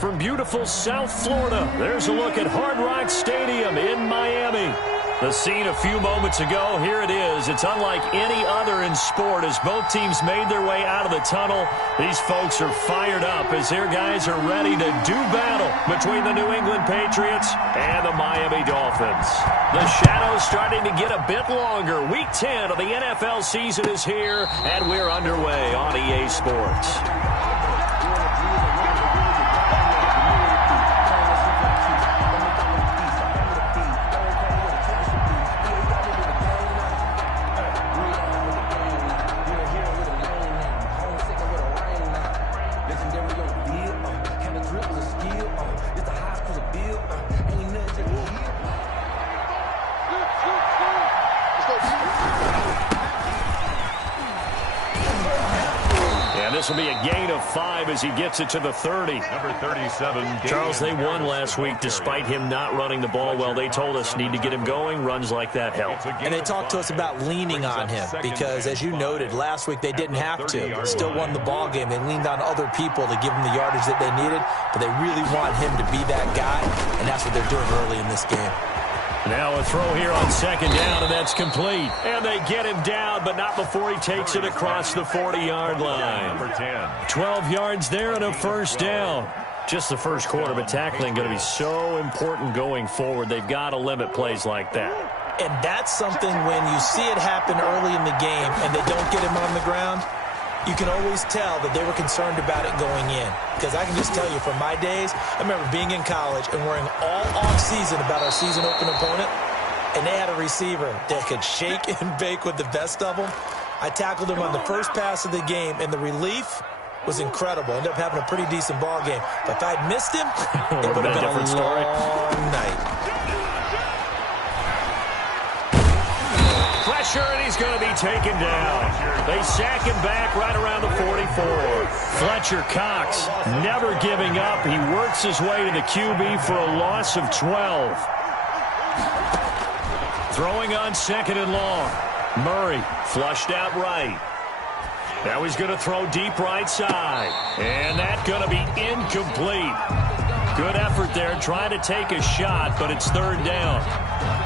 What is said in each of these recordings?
from beautiful South Florida. There's a look at Hard Rock Stadium in Miami. The scene a few moments ago, here it is. It's unlike any other in sport as both teams made their way out of the tunnel. These folks are fired up as their guys are ready to do battle between the New England Patriots and the Miami Dolphins. The shadow's starting to get a bit longer. Week 10 of the NFL season is here, and we're underway on EA Sports. This will be a gain of 5 as he gets it to the 30. Number 37. Charles, they won last week despite him not running the ball well. They told us need to get him going. Runs like that help. And they talked to us about leaning on him because, as you noted, last week they didn't have to. Still won the ball game. They leaned on other people to give him the yardage that they needed, but they really want him to be that guy, and that's what they're doing early in this game. Now a throw here on second down, and that's complete. And they get him down, but not before he takes it across the 40-yard line. Number 10. 12 yards there and a first down. Just the first quarter, but tackling going to be so important going forward. They've got to limit plays like that. And that's something when you see it happen early in the game and they don't get him on the ground, you can always tell that they were concerned about it going in. Because I can just tell you from my days, I remember being in college and worrying all off-season about our season open opponent, and they had a receiver that could shake and bake with the best of them. I tackled him on the first pass of the game, and the relief was incredible. Ended up having a pretty decent ball game. But if I'd missed him, it would have been a long night. Pressure, and he's going to be taken down. They sack him back right around the 44. Fletcher Cox never giving up. He works his way to the QB for a loss of 12. Throwing on second and long. Murray flushed out right. Now he's going to throw deep right side. And that's going to be incomplete. Good effort there, trying to take a shot, but it's third down.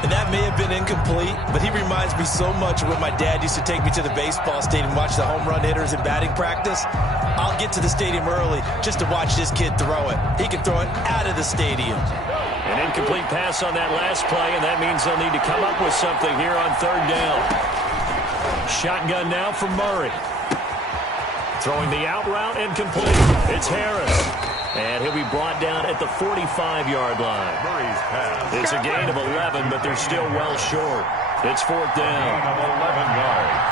And that may have been incomplete, but he reminds me so much of when my dad used to take me to the baseball stadium and watch the home run hitters in batting practice. I'll get to the stadium early just to watch this kid throw it. He can throw it out of the stadium. An incomplete pass on that last play, and that means they'll need to come up with something here on third down. Shotgun now from Murray. Throwing the out route and complete. It's Harris. And he'll be brought down at the 45-yard line. Murray's pass. It's a gain of 11, but they're still well short. It's fourth down. Gain of 11 yards.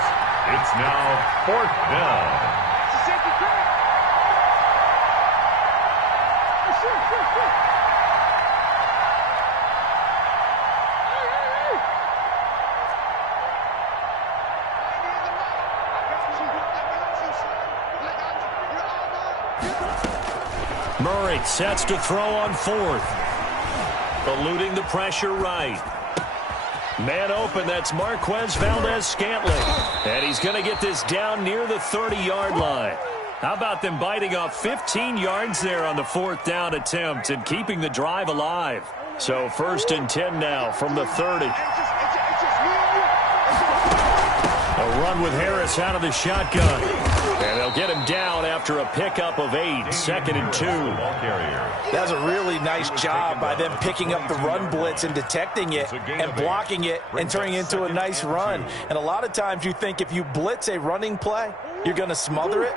It's now fourth down. Murray sets to throw on fourth. Eluding the pressure right. Man open, that's Marquez Valdez-Scantling. And he's going to get this down near the 30-yard line. How about them biting off 15 yards there on the fourth down attempt and keeping the drive alive? So first and 10 now from the 30. A run with Harris out of the shotgun. And they'll get him down after a pickup of 8, second and 2. That's a really nice job by them picking up the run blitz and detecting it and blocking it and turning it into a nice run. And a lot of times you think if you blitz a running play, you're going to smother it.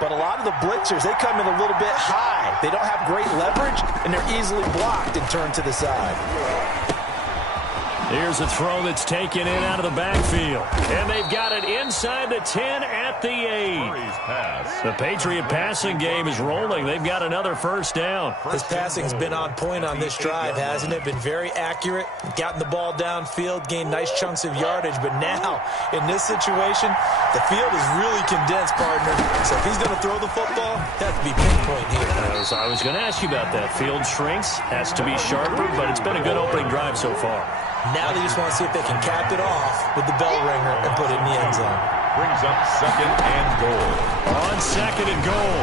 But a lot of the blitzers, they come in a little bit high. They don't have great leverage, and they're easily blocked and turned to the side. Here's a throw that's taken in out of the backfield. And they've got it inside the 10 at the 8. The Patriot passing game is rolling. They've got another first down. His passing's been on point on this drive, hasn't it? Been very accurate. Gotten the ball downfield, gained nice chunks of yardage. But now, in this situation, the field is really condensed, partner. So if he's going to throw the football, that has to be pinpoint here. I was going to ask you about that. Field shrinks, has to be sharper, but it's been a good opening drive so far. Now they just want to see if they can cap it off with the bell ringer and put it in the end zone. Brings up second and goal. On second and goal.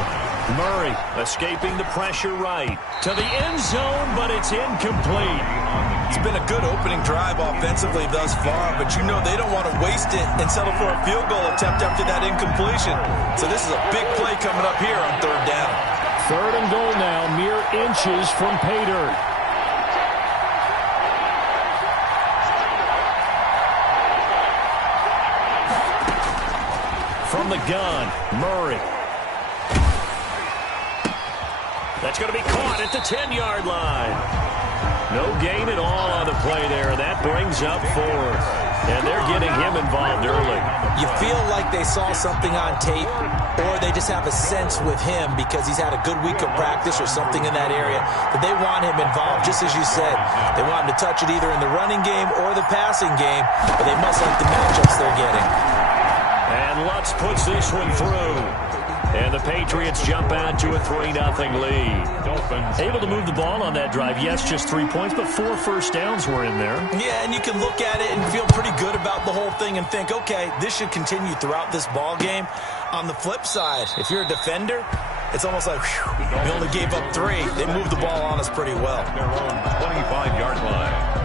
Murray escaping the pressure right to the end zone, but it's incomplete. It's been a good opening drive offensively thus far, but you know they don't want to waste it and settle for a field goal attempt after that incompletion. So this is a big play coming up here on third down. Third and goal now, mere inches from pay dirt. From the gun, Murray. That's going to be caught at the 10-yard line. No gain at all on the play there. That brings up fourth. And they're getting him involved early. You feel like they saw something on tape, or they just have a sense with him because he's had a good week of practice or something in that area that they want him involved. Just as you said, they want him to touch it either in the running game or the passing game, but they must like the matchups they're getting. And Lutz puts this one through. And the Patriots jump out to a 3-0 lead. Dolphins able to move the ball on that drive. Yes, just 3 points, but 4 first downs were in there. Yeah, and you can look at it and feel pretty good about the whole thing and think, okay, this should continue throughout this ball game. On the flip side, if you're a defender, it's almost like, whew, we only gave up 3. They moved the ball on us pretty well. Their own 25-yard line.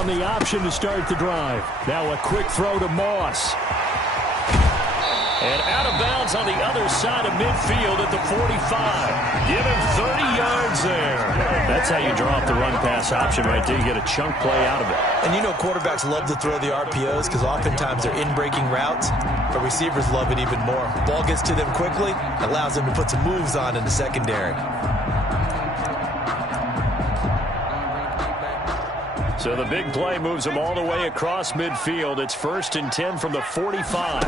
The option to start the drive. Now a quick throw to Moss. And out of bounds on the other side of midfield at the 45. Give him 30 yards there. That's how you draw up the run-pass option right there. You get a chunk play out of it. And you know quarterbacks love to throw the RPOs because oftentimes they're in-breaking routes, but receivers love it even more. Ball gets to them quickly, allows them to put some moves on in the secondary. So the big play moves them all the way across midfield. It's 1st and 10 from the 45.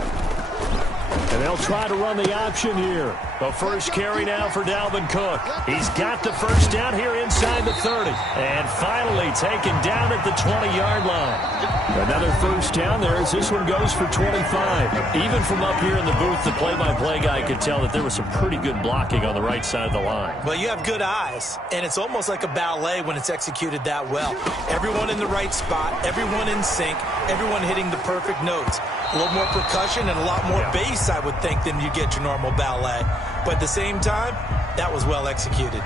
And they'll try to run the option here. The first carry now for Dalvin Cook. He's got the first down here inside the 30. And finally taken down at the 20-yard line. Another first down there as this one goes for 25. Even from up here in the booth, the play-by-play guy could tell that there was some pretty good blocking on the right side of the line. Well, you have good eyes, and it's almost like a ballet when it's executed that well. Everyone in the right spot, everyone in sync, everyone hitting the perfect notes. A little more percussion and a lot more bass, I would think, than you get your normal ballet. But at the same time, that was well executed.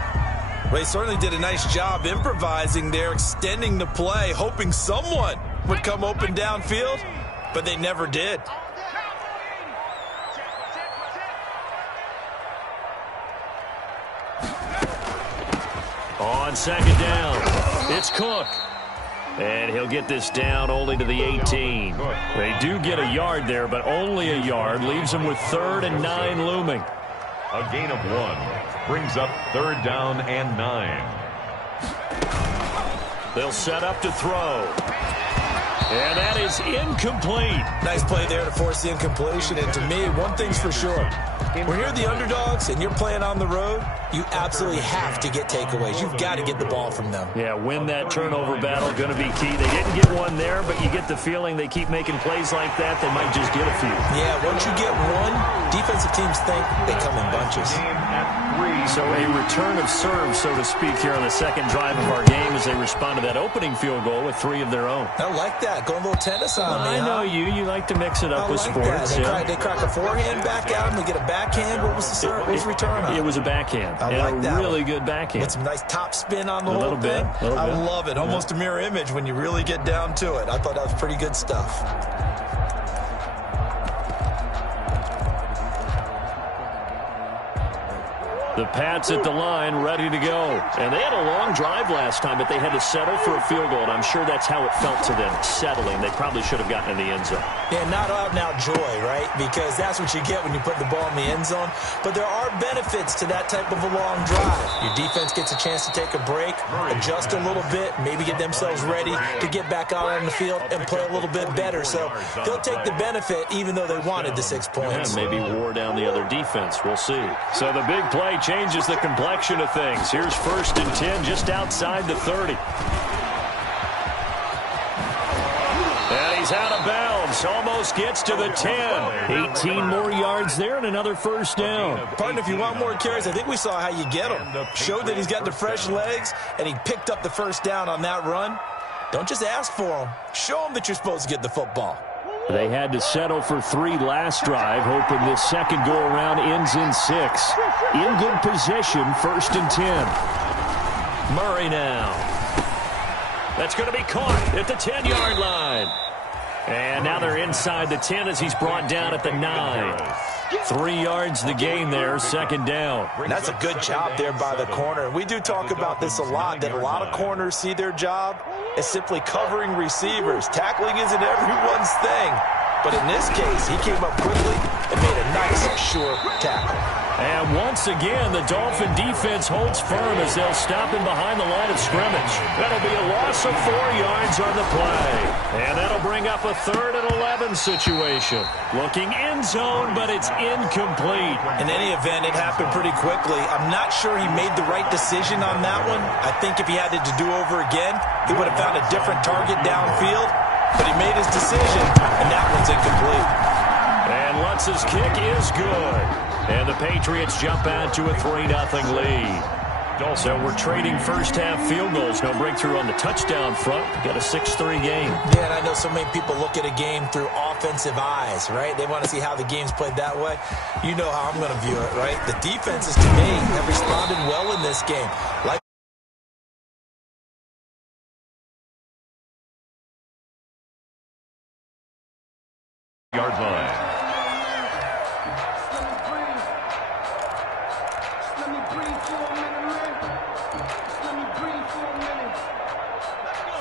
Well, he certainly did a nice job improvising there, extending the play, hoping someone would come open downfield, but they never did. On second down, it's Cook. And he'll get this down only to the 18. They do get a yard there, but only a yard. Leaves them with 3rd and 9 looming. A gain of 1 brings up 3rd down and 9. They'll set up to throw. And that is incomplete. Nice play there to force the incompletion. And to me, one thing's for sure. When you're the underdogs and you're playing on the road, you absolutely have to get takeaways. You've got to get the ball from them. Yeah, win that turnover battle, going to be key. They didn't get one there, but you get the feeling they keep making plays like that, they might just get a few. Yeah, once you get one, defensive teams think they come in bunches. So a return of serve, so to speak, here on the second drive of our game as they respond to that opening field goal with 3 of their own. I like that. Going a little tennis on me, I know you. You like to mix it up with sports. They crack a forehand back out and they get a backhand. What was the serve? What was the return on? It was a backhand. I like that. A really good backhand. With some nice top spin on the whole thing. I love it. Almost a mirror image when you really get down to it. I thought that was pretty good stuff. The Pats at the line, ready to go. And they had a long drive last time, but they had to settle for a field goal, and I'm sure that's how it felt to them, settling. They probably should have gotten in the end zone. Yeah, not out and out joy, right? Because that's what you get when you put the ball in the end zone. But there are benefits to that type of a long drive. Your defense gets a chance to take a break, adjust a little bit, maybe get themselves ready to get back out on the field and play a little bit better. So they'll take the benefit even though they wanted the 6 points. Yeah, maybe wore down the other defense. We'll see. So the big play changes the complexion of things. Here's 1st and 10 just outside the 30. And he's out of bounds. inbounds. Almost gets to the 10. 18 more yards there and another first down. Partner, if you want more carries, I think we saw how you get them. Showed that he's got the fresh legs, and he picked up the first down on that run. Don't just ask for them. Show them that you're supposed to get the football. They had to settle for 3 last drive, hoping this second go-around ends in 6. In good position, 1st and 10. Murray now. That's going to be caught at the 10-yard line. And now they're inside the 10 as he's brought down at the 9. 3 yards the gain there, second down. And that's a good job there by the corner. We do talk about this a lot, that a lot of corners see their job as simply covering receivers. Tackling isn't everyone's thing. But in this case, he came up quickly and made a nice, sure tackle. And once again, the Dolphin defense holds firm as they'll stop him behind the line of scrimmage. That'll be a loss of 4 yards on the play. And that'll bring up a 3rd and 11 situation. Looking end zone, but it's incomplete. In any event, it happened pretty quickly. I'm not sure he made the right decision on that one. I think if he had it to do over again, he would have found a different target downfield. But he made his decision, and that one's incomplete. And Lutz's kick is good. And the Patriots jump out to a 3-0 lead. So we're trading first-half field goals. No breakthrough on the touchdown front. Got a 6-3 game. Yeah, and I know so many people look at a game through offensive eyes, right? They want to see how the game's played that way. You know how I'm going to view it, right? The defenses, to me, have responded well in this game. Like yard line.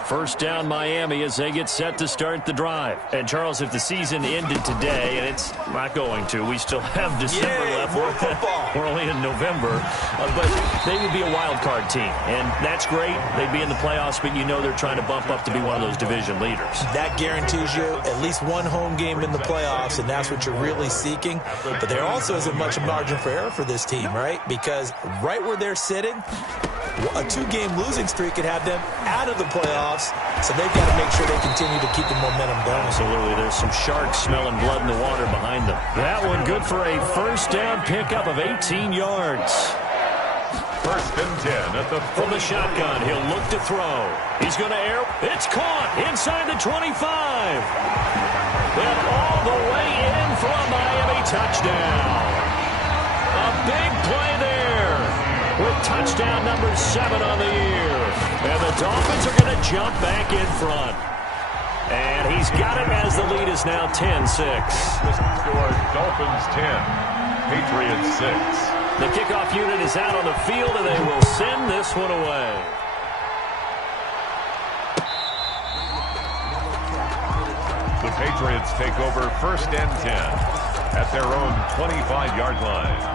First down Miami as they get set to start the drive. And Charles, if the season ended today, and it's not going to, we still have December left. More football. We're only in November. But they would be a wild card team. And that's great. They'd be in the playoffs, but you know they're trying to bump up to be one of those division leaders. That guarantees you at least one home game in the playoffs, and that's what you're really seeking. But there also isn't much margin for error for this team, right? Because right where they're sitting, a 2-game losing streak could have them out of the playoffs, so they've got to make sure they continue to keep the momentum going. Absolutely. There's some sharks smelling blood in the water behind them. That one good for a first down pickup of 18 yards. 1st and 10 at the From the shotgun, he'll look to throw. He's going to air. It's caught inside the 25. And all the way in for a Miami touchdown. A big play there with touchdown number 7 on the year. And the Dolphins are going to jump back in front. And he's got it as the lead is now 10-6. Score Dolphins 10, Patriots 6. The kickoff unit is out on the field, and they will send this one away. The Patriots take over 1st and 10 at their own 25-yard line.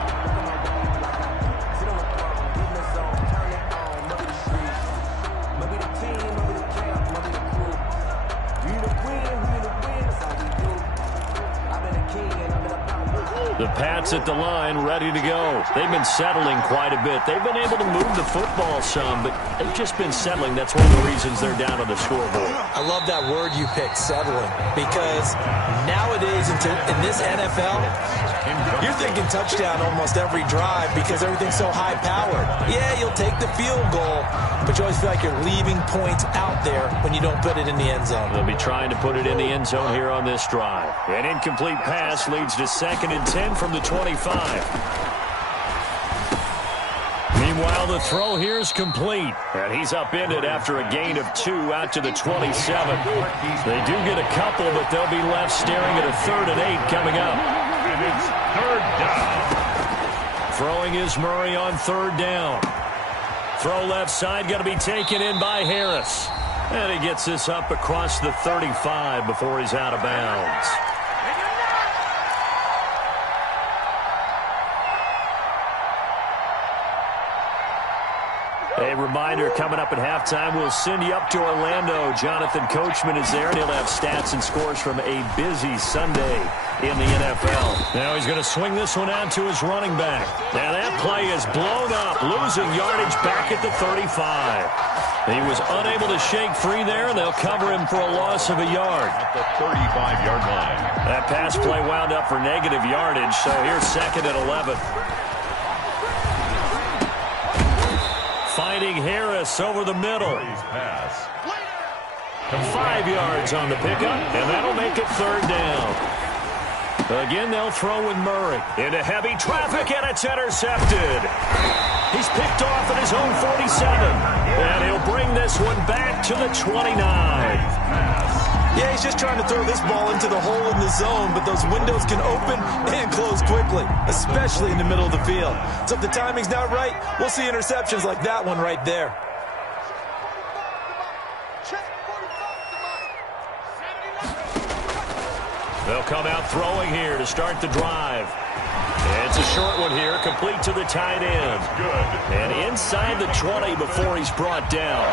The Pats at the line, ready to go. They've been settling quite a bit. They've been able to move the football some, but they've just been settling. That's one of the reasons they're down on the scoreboard. I love that word you picked, settling, because nowadays in this NFL, you're thinking touchdown almost every drive because everything's so high-powered. Yeah, you'll take the field goal, but you always feel like you're leaving points out there when you don't put it in the end zone. They'll be trying to put it in the end zone here on this drive. An incomplete pass leads to 2nd and 10 from the 25. Meanwhile, the throw here is complete. And he's upended after a gain of 2 out to the 27. They do get a couple, but they'll be left staring at a 3rd and 8 coming up. And it's 3rd down. Throwing is Murray on 3rd down. Throw left side, going to be taken in by Harris. And he gets this up across the 35 before he's out of bounds. A reminder, coming up at halftime, we'll send you up to Orlando. Jonathan Coachman is there, and he'll have stats and scores from a busy Sunday in the NFL. Now he's going to swing this one out to his running back. Now that play is blown up, losing yardage back at the 35. He was unable to shake free there, and they'll cover him for a loss of a yard. At the 35-yard line. That pass play wound up for negative yardage, so here's 2nd and 11. Finding Harris over the middle. Pass. 5 yards on the pickup, and that'll make it 3rd down. Again, they'll throw with Murray. Into heavy traffic, and it's intercepted. He's picked off at his own 47, and he'll bring this one back to the 29. Yeah, he's just trying to throw this ball into the hole in the zone, but those windows can open and close quickly, especially in the middle of the field. So if the timing's not right, we'll see interceptions like that one right there. They'll come out throwing here to start the drive. It's a short one here, complete to the tight end. Good. And inside the 20 before he's brought down.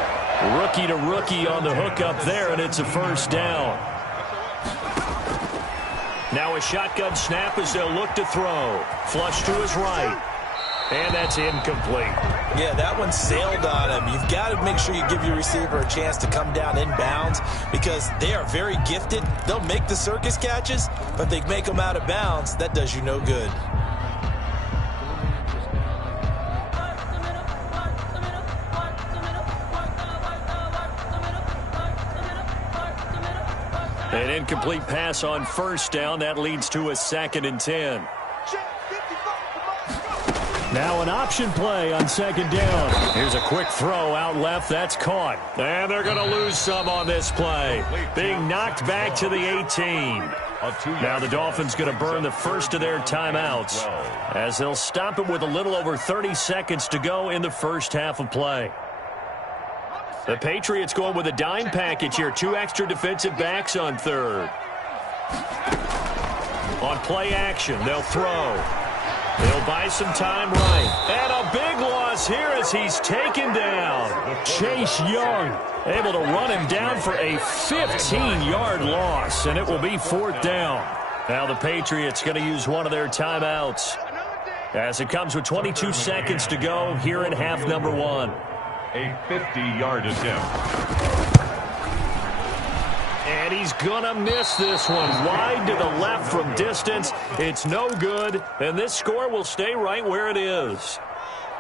Rookie to rookie on the hook up there, and it's a 1st down. Now a shotgun snap as they'll look to throw. Flush to his right. And that's incomplete. Yeah, that one sailed on him. You've got to make sure you give your receiver a chance to come down inbounds because they are very gifted. They'll make the circus catches, but if they make them out of bounds, that does you no good. An incomplete pass on 1st down. That leads to a 2nd and 10. Now an option play on 2nd down. Here's a quick throw out left. That's caught. And they're going to lose some on this play. Being knocked back to the 18. Now the Dolphins going to burn the first of their timeouts as they'll stop it with a little over 30 seconds to go in the first half of play. The Patriots going with a dime package here. 2 extra defensive backs on 3rd. On play action, they'll throw. They'll buy some time right. And a big loss here as he's taken down. Chase Young able to run him down for a 15-yard loss, and it will be 4th down. Now the Patriots going to use one of their timeouts as it comes with 22 seconds to go here in half number 1. A 50-yard attempt. And he's going to miss this one. Wide to the left from distance. It's no good, and this score will stay right where it is.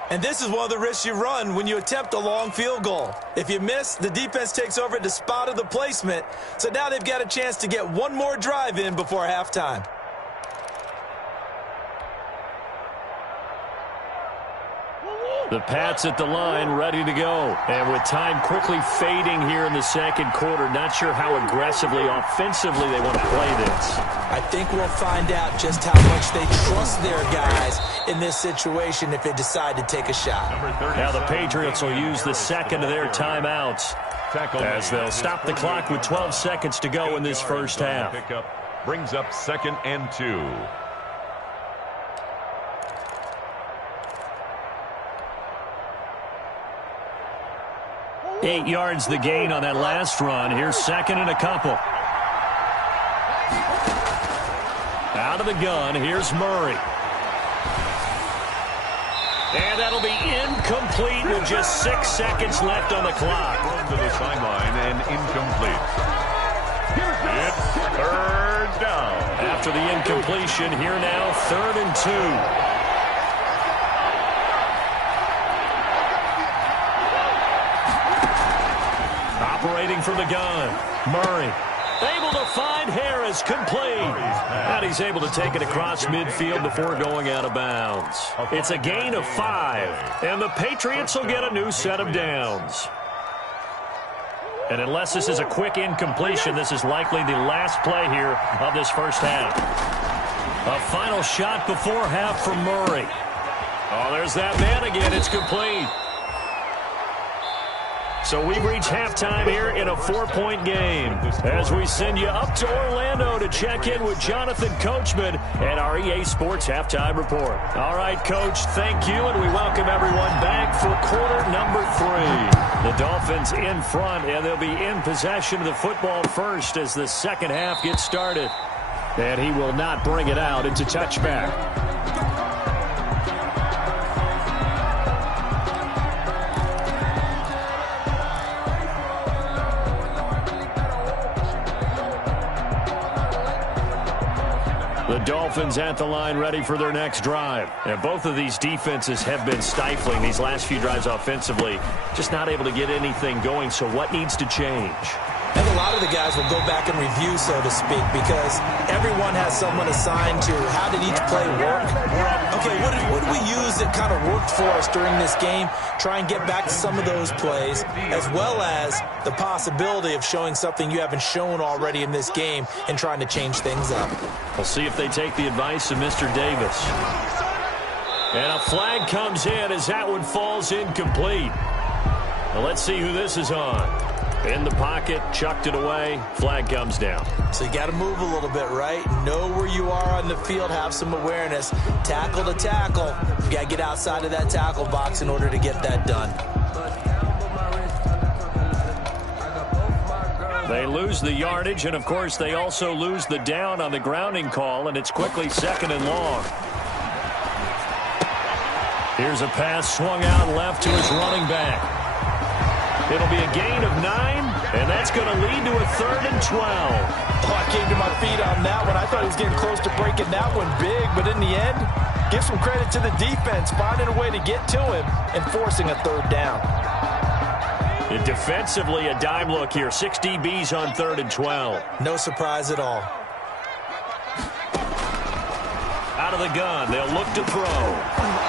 And this is one of the risks you run when you attempt a long field goal. If you miss, the defense takes over at the spot of the placement. So now they've got a chance to get one more drive in before halftime. The Pats at the line, ready to go. And with time quickly fading here in the 2nd quarter, not sure how aggressively, offensively they want to play this. I think we'll find out just how much they trust their guys in this situation if they decide to take a shot. Now the Patriots will use the 2nd of their timeouts as they'll stop the clock with 12 seconds to go in this first half. Brings up 2nd and 2. 8 yards the gain on that last run. Here's 2nd and a couple. Out of the gun, here's Murray. And that'll be incomplete with just 6 seconds left on the clock. To the sideline and incomplete. It's 3rd down. After the incompletion, here now, 3rd and 2. Operating from the gun, Murray able to find Harris, complete. And he's able to take it across midfield before going out of bounds. It's a gain of 5, and the Patriots will get a new set of downs. And unless this is a quick incompletion, this is likely the last play here of this first half. A final shot before half from Murray. Oh, there's that man again. It's complete. So we've reached halftime here in a 4-point game as we send you up to Orlando to check in with Jonathan Coachman and our EA Sports Halftime Report. All right, Coach, thank you, and we welcome everyone back for quarter number 3. The Dolphins in front, and they'll be in possession of the football first as the second half gets started. And he will not bring it out. It's a touchback. The Dolphins at the line ready for their next drive. And both of these defenses have been stifling these last few drives offensively. Just not able to get anything going. So what needs to change? I think a lot of the guys will go back and review, so to speak, because everyone has someone assigned to how did each play work. Okay, what did we use that kind of worked for us during this game? Try and get back to some of those plays, as well as the possibility of showing something you haven't shown already in this game and trying to change things up. We'll see if they take the advice of Mr. Davis. And a flag comes in as that one falls incomplete. Now let's see who this is on. In the pocket, chucked it away, flag comes down. So you got to move a little bit, right? Know where you are on the field, have some awareness. Tackle to tackle. You got to get outside of that tackle box in order to get that done. They lose the yardage, and of course they also lose the down on the grounding call, and it's quickly 2nd and long. Here's a pass swung out left to his running back. It'll be a gain of 9, and that's going to lead to a 3rd and 12. Oh, I came to my feet on that one. I thought he was getting close to breaking that one big, but in the end, give some credit to the defense, finding a way to get to him and forcing a 3rd down. And defensively, a dime look here. 6 DBs on 3rd and 12. No surprise at all. Out of the gun, they'll look to throw.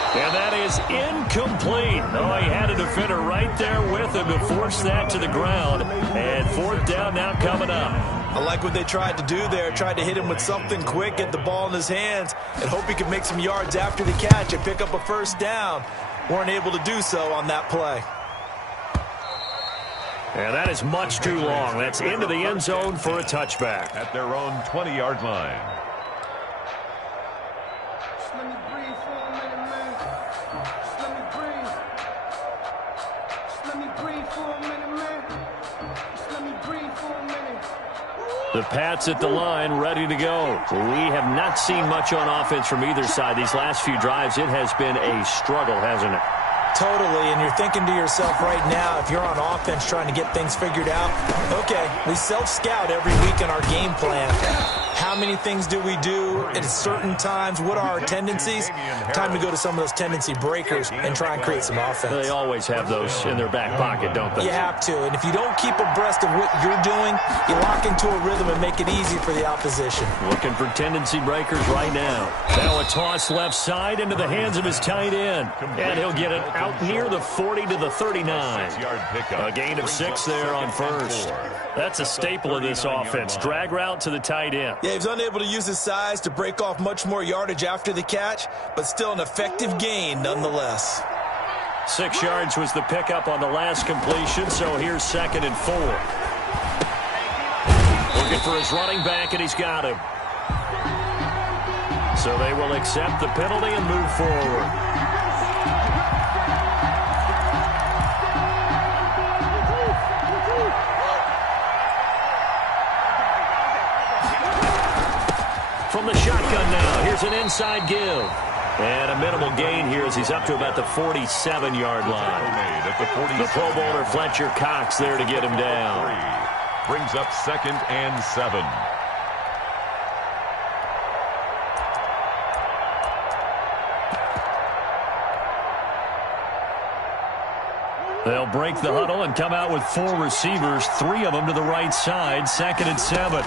And that is incomplete. Oh, he had a defender right there with him to force that to the ground. And 4th down now coming up. I like what they tried to do there. Tried to hit him with something quick, get the ball in his hands, and hope he could make some yards after the catch and pick up a 1st down. Weren't able to do so on that play. And that is much too long. That's into the end zone for a touchback. At their own 20-yard line. The Pats at the line, ready to go. We have not seen much on offense from either side. These last few drives, it has been a struggle, hasn't it? Totally, and you're thinking to yourself right now, if you're on offense trying to get things figured out, okay, we self-scout every week in our game plan. How many things do we do at certain times? What are our tendencies? Time to go to some of those tendency breakers and try and create some offense. They always have those in their back pocket, don't they? You have to, and if you don't keep abreast of what you're doing, you lock into a rhythm and make it easy for the opposition. Looking for tendency breakers right now. Now a toss left side into the hands of his tight end. And he'll get it out near the 40 to the 39. A gain of 6 there on 1st. That's a staple of this offense. Drag route to the tight end. Yeah, he's unable to use his size to break off much more yardage after the catch, but still an effective gain nonetheless. 6 yards was the pickup on the last completion, so here's 2nd and 4. Looking for his running back, and he's got him. So they will accept the penalty and move forward. From the shotgun now, here's an inside give. And a minimal gain here as he's up to about the 47-yard line. The Pro Bowler Fletcher Cox there to get him down. Brings up 2nd and 7. They'll break the huddle and come out with 4 receivers, 3 of them to the right side, 2nd and 7.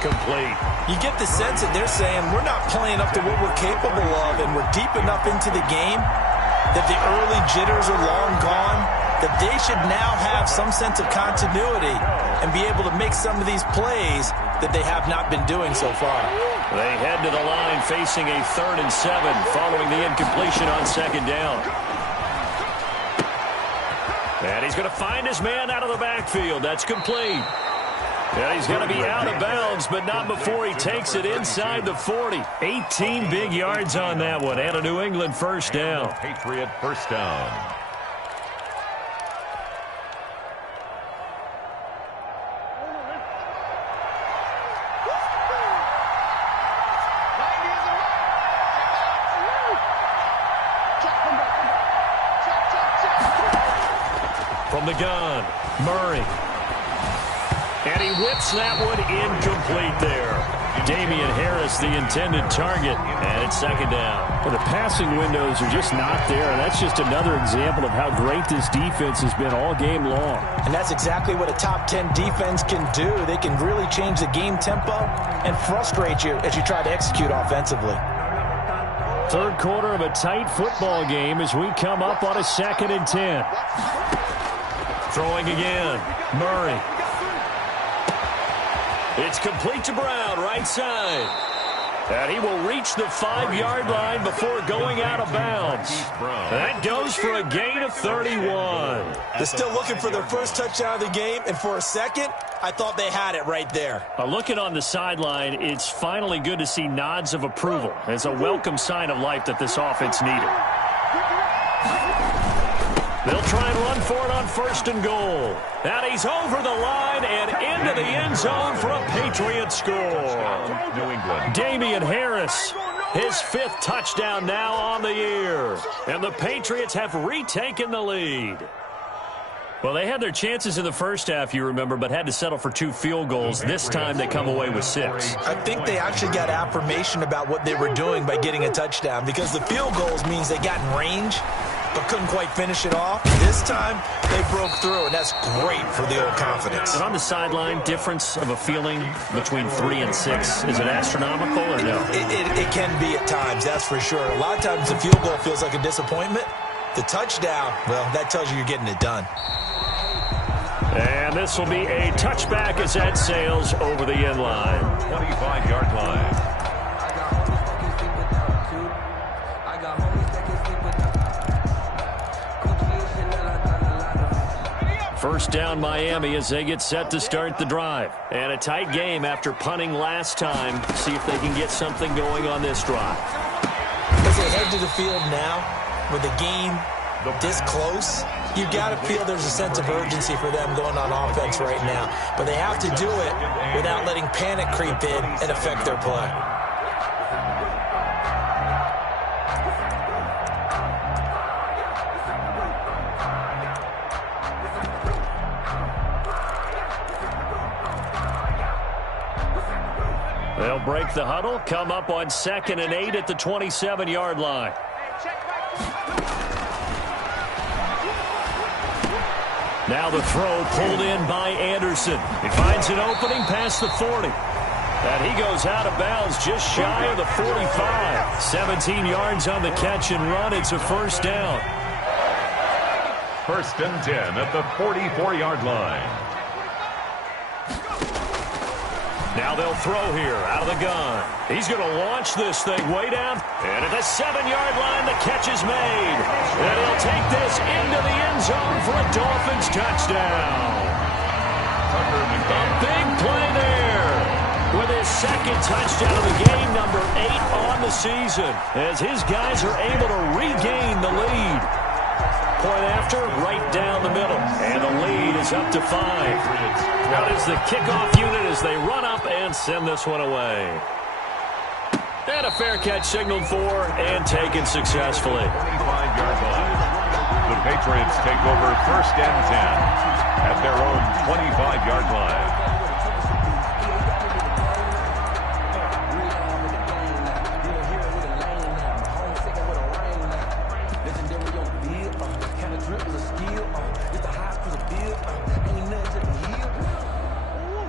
Complete. You get the sense that they're saying we're not playing up to what we're capable of, and we're deep enough into the game that the early jitters are long gone, that they should now have some sense of continuity and be able to make some of these plays that they have not been doing so far. They head to the line facing a 3rd and 7 following the incompletion on 2nd down. And he's going to find his man out of the backfield. That's complete. And he's going to be out of bounds, but not before he takes it inside the 40. 18 big yards on that one, and a New England 1st down. Patriot 1st down. From the gun, Murray. And he whips that one incomplete there. Damian Harris, the intended target, and it's second down. Well, the passing windows are just not there, and that's just another example of how great this defense has been all game long. And that's exactly what a top 10 defense can do. They can really change the game tempo and frustrate you as you try to execute offensively. Third quarter of a tight football game as we come up on a 2nd and 10. Throwing again. Murray. It's complete to Brown, right side. And he will reach the 5-yard line before going out of bounds. That goes for a gain of 31. They're still looking for their first touchdown of the game, and for a second, I thought they had it right there. Looking on the sideline, it's finally good to see nods of approval. It's a welcome sign of life that this offense needed. They'll try and run for it on 1st and goal. And he's over the line and into the end zone for a Patriot score. New England. Damian Harris, his 5th touchdown now on the year. And the Patriots have retaken the lead. Well, they had their chances in the first half, you remember, but had to settle for 2 field goals. This time they come away with 6. I think they actually got affirmation about what they were doing by getting a touchdown, because the field goals means they got in range but couldn't quite finish it off. This time, they broke through, and that's great for the old confidence. And on the sideline, difference of a feeling between 3 and 6, is it astronomical or no? It can be at times, that's for sure. A lot of times the field goal feels like a disappointment. The touchdown, well, that tells you you're getting it done. And this will be a touchback as that sails over the end line. 25-yard line. First down Miami as they get set to start the drive. And a tight game after punting last time. See if they can get something going on this drive. As they head to the field now, with the game this close, you got to feel there's a sense of urgency for them going on offense right now. But they have to do it without letting panic creep in and affect their play. They'll break the huddle, come up on 2nd and 8 at the 27-yard line. Now the throw pulled in by Anderson. He finds an opening past the 40. And he goes out of bounds just shy of the 45. 17 yards on the catch and run. It's a first down. 1st and 10 at the 44-yard line. Now they'll throw here out of the gun. He's going to launch this thing way down. And at the 7-yard line, the catch is made. And he'll take this into the end zone for a Dolphins touchdown. A big play there with his 2nd touchdown of the game, number 8 on the season, as his guys are able to regain the lead. Point after, right down the middle. And the lead is up to 5. Out is the kickoff unit as they run up and send this one away. And a fair catch signaled for and taken successfully. 25-yard line. The Patriots take over 1st and 10 at their own 25-yard line.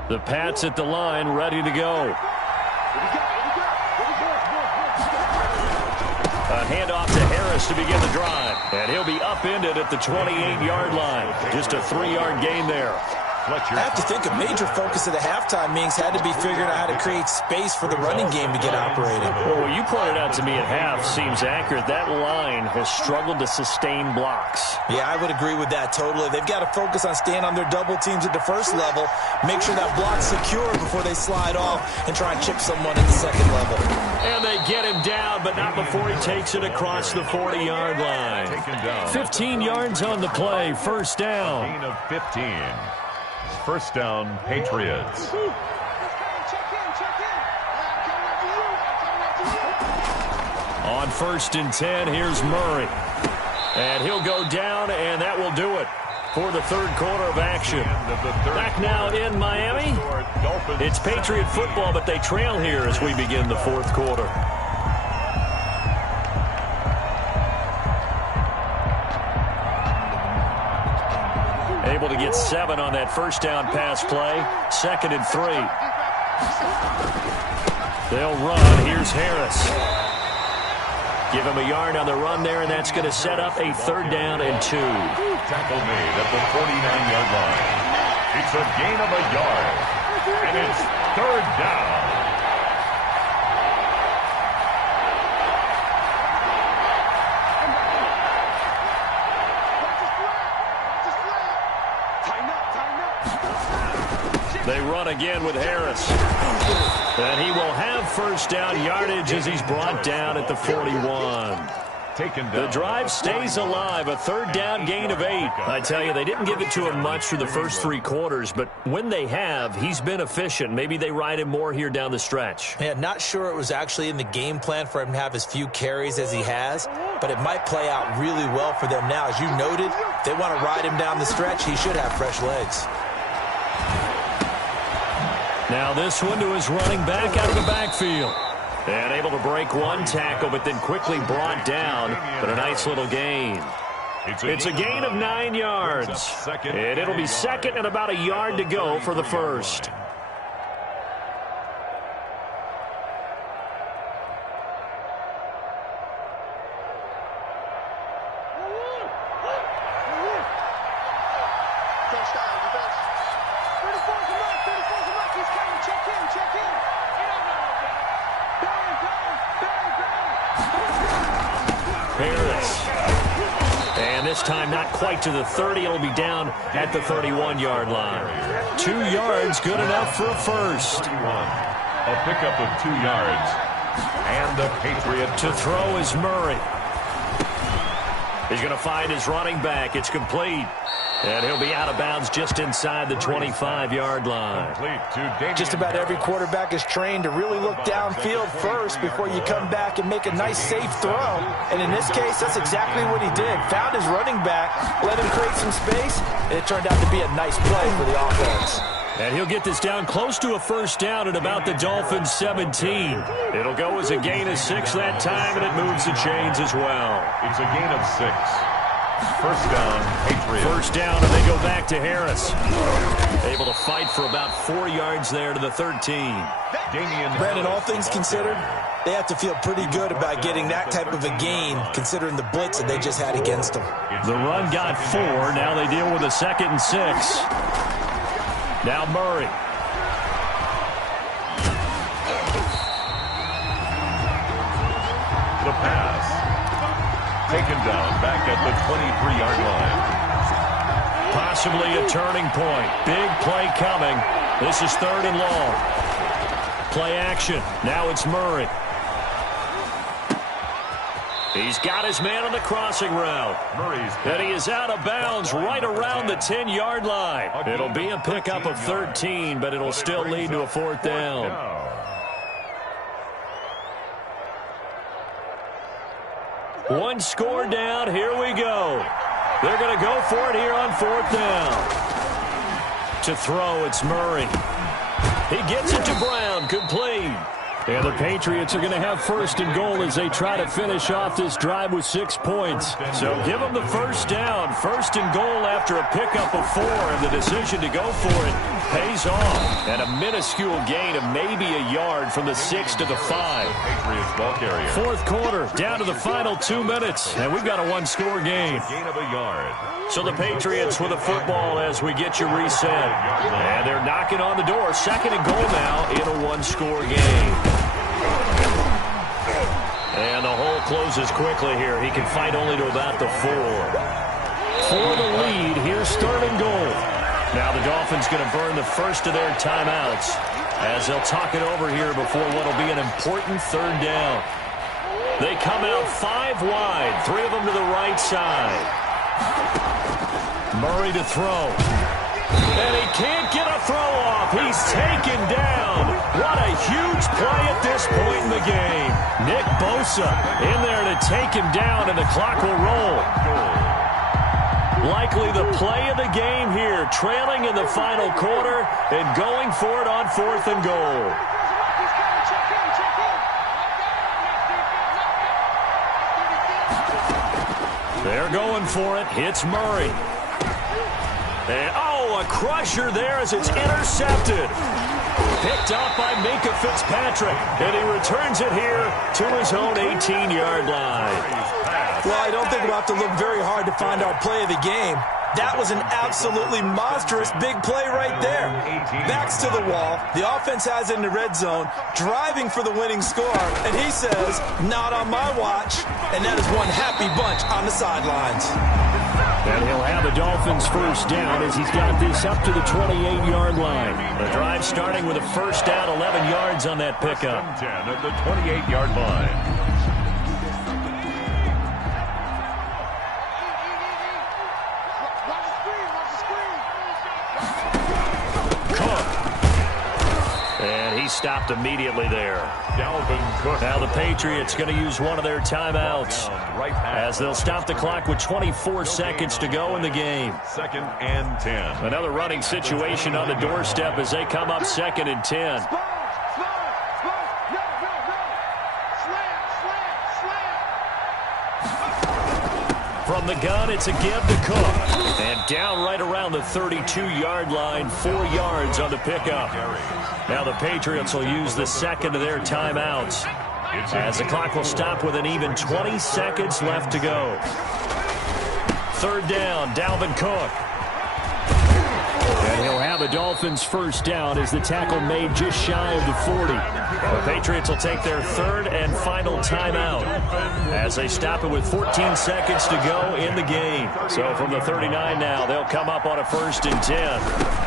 The Pats at the line, ready to go. A handoff to Harris to begin the drive. And he'll be upended at the 28-yard line. Just a 3-yard gain there. I have to think a major focus of the halftime meetings had to be figuring out how to create space for the running game to get operating. Well, what you pointed out to me at half seems accurate. That line has struggled to sustain blocks. Yeah, I would agree with that totally. They've got to focus on staying on their double teams at the first level, make sure that block's secure before they slide off and try and chip someone at the second level. And they get him down, but not before he takes it across the 40-yard line. 15 yards on the play, first down. Gain of 15. First down, Patriots. On 1st and 10, here's Murray. And he'll go down, and that will do it for the third quarter of action. Back now in Miami, Dolphins. It's Patriot football, but they trail here as we begin the fourth quarter. Able to get 7 on that first down pass play. 2nd and 3. They'll run. Here's Harris. Give him a yard on the run there, and that's going to set up a 3rd down and 2. Tackle made at the 49-yard line. It's a gain of a yard, and it's 3rd down. They run again with Harris. And he will have first down yardage as he's brought down at the 41. The drive stays alive, a 3rd down gain of 8. I tell you, they didn't give it to him much for the first 3 quarters, but when they have, he's been efficient. Maybe they ride him more here down the stretch. Yeah, not sure it was actually in the game plan for him to have as few carries as he has, but it might play out really well for them now. As you noted, if they want to ride him down the stretch, he should have fresh legs. Now this one to his running back out of the backfield. And able to break 1 tackle, but then quickly brought down. But a nice little gain. It's a gain of 9 yards. And it'll be 2nd and about a yard to go for the first. This time not quite to the 30. It'll be down at the 31-yard line. 2 yards, good enough for a first. A pickup of 2 yards. And the Patriot to throw is Murray. He's going to find his running back. It's complete. And he'll be out of bounds just inside the 25-yard line. Just about every quarterback is trained to really look downfield first before you come back and make a nice, safe throw. And in this case, that's exactly what he did. Found his running back, let him create some space, and it turned out to be a nice play for the offense. And he'll get this down close to a first down at about the Dolphins' 17. It'll go as a gain of 6 that time, and it moves the chains as well. It's a gain of 6. First down, Patriots. First down, and they go back to Harris. Able to fight for about 4 yards there to the 13. Brandon, all things considered, they have to feel pretty good about getting that type of a gain, considering the blitz that they just had against them. The run got 4. Now they deal with a 2nd and 6. Now Murray. The pass. Taken down back at the 23-yard line. Possibly a turning point. Big play coming. This is 3rd and long. Play action. Now it's Murray. He's got his man on the crossing route. And he is out of bounds right around the 10-yard line. It'll be a pickup of 13, but it'll still lead to a 4th down. One score down. Here we go. They're going to go for it here on 4th down. To throw, it's Murray. He gets it to Brown. Complete. And the Patriots are going to have 1st and goal as they try to finish off this drive with 6 points. So give them the first down. 1st and goal after a pickup of 4. And the decision to go for it pays off. And a minuscule gain of maybe a yard from the 6 to the 5. Patriots ball carrier. 4th quarter, down to the final 2 minutes. And we've got a 1-score game. Gain of a yard. So the Patriots with the football as we get you reset. And they're knocking on the door. 2nd and goal now in a 1-score game. And the hole closes quickly here. He can fight only to about the 4. For the lead, here's 3rd and goal. Now the Dolphins going to burn the first of their timeouts as they'll talk it over here before what will be an important 3rd down. They come out 5 wide, 3 of them to the right side. Murray to throw. And he can't get a throw off. He's taken down. What a huge play at this point in the game. Nick Bosa in there to take him down, and the clock will roll. Likely the play of the game here, trailing in the final quarter and going for it on 4th and goal. They're going for it. It's Murray. And, a crusher there as it's intercepted. Picked up by Minkah Fitzpatrick, and he returns it here to his own 18-yard line. Well, I don't think we'll have to look very hard to find our play of the game. That was an absolutely monstrous big play right there. Backs to the wall. The offense has it in the red zone, driving for the winning score, and he says, not on my watch. And that is one happy bunch on the sidelines. And he'll have the Dolphins first down as he's got this up to the 28-yard line. The drive starting with a first down, 11 yards on that pickup. 10 at the 28-yard line. Stopped immediately there. Dalvin Cook. Now the Patriots going to use one of their timeouts as they'll stop the clock with 24 seconds to go in the game. 2nd and 10. Another running situation on the doorstep as they come up 2nd and 10. From the gun, it's a give to Cook. And down right around the 32-yard line, 4 yards on the pickup. Now the Patriots will use the second of their timeouts as the clock will stop with an even 20 seconds left to go. 3rd down, Dalvin Cook. And he'll have a Dolphins first down as the tackle made just shy of the 40. The Patriots will take their 3rd and final timeout as they stop it with 14 seconds to go in the game. So from the 39 now, they'll come up on a 1st and 10.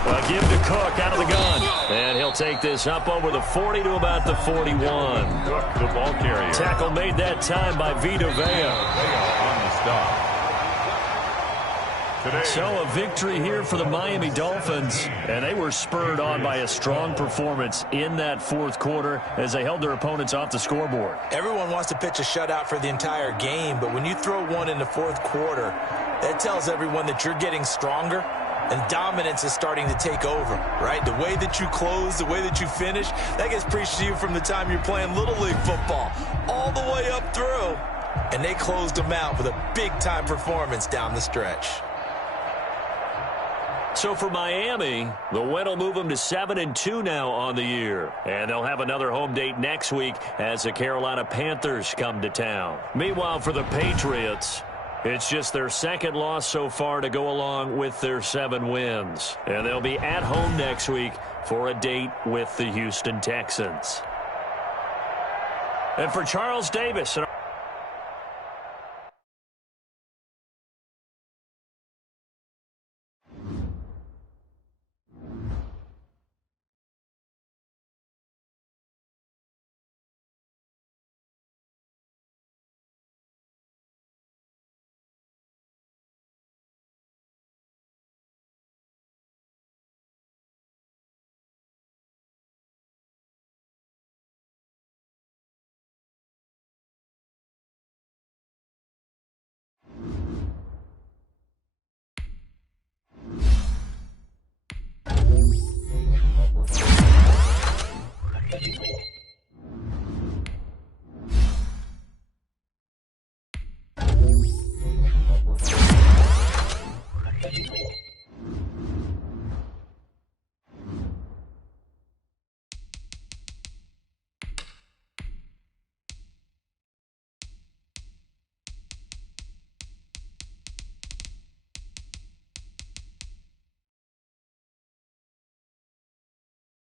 A give to Cook out of the gun. And he'll take this up over the 40 to about the 41. Cook, the ball carrier. Tackle made that time by Vita Vea. On the stop. So a victory here for the Miami Dolphins, and they were spurred on by a strong performance in that 4th quarter as they held their opponents off the scoreboard. Everyone wants to pitch a shutout for the entire game, but when you throw one in the 4th quarter, that tells everyone that you're getting stronger and dominance is starting to take over, right? The way that you close, the way that you finish, that gets preached to you from the time you're playing Little League football all the way up through, and they closed them out with a big-time performance down the stretch. So for Miami, the win will move them to 7-2 now on the year. And they'll have another home date next week as the Carolina Panthers come to town. Meanwhile, for the Patriots, it's just their 2nd loss so far to go along with their 7 wins. And they'll be at home next week for a date with the Houston Texans. And for Charles Davis... Thank you.